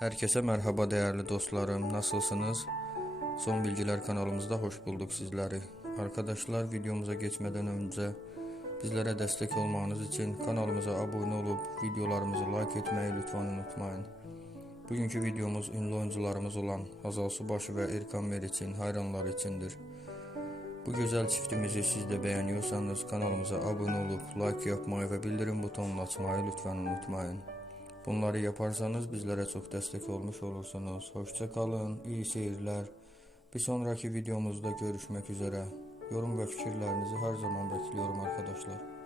Herkese merhaba değerli dostlarım. Nasılsınız? Son Bilgiler kanalımızda hoş bulduk sizleri. Arkadaşlar videomuza geçmeden önce bizlere destek olmanız için kanalımıza abone olup videolarımızı like etmeyi lütfen unutmayın. Bugünkü videomuz ünlü oyuncularımız olan Hazal Subaşı ve Erkan Meriç'in hayranları içindir. Bu güzel çiftimizi siz de beğeniyorsanız kanalımıza abone olup like yapmayı ve bildirim butonunu açmayı lütfen unutmayın. Bunları yaparsanız bizlere çok destek olmuş olursunuz. Hoşça kalın, iyi seyirler. Bir sonraki videomuzda görüşmek üzere. Yorum ve fikirlerinizi her zaman bekliyorum arkadaşlar.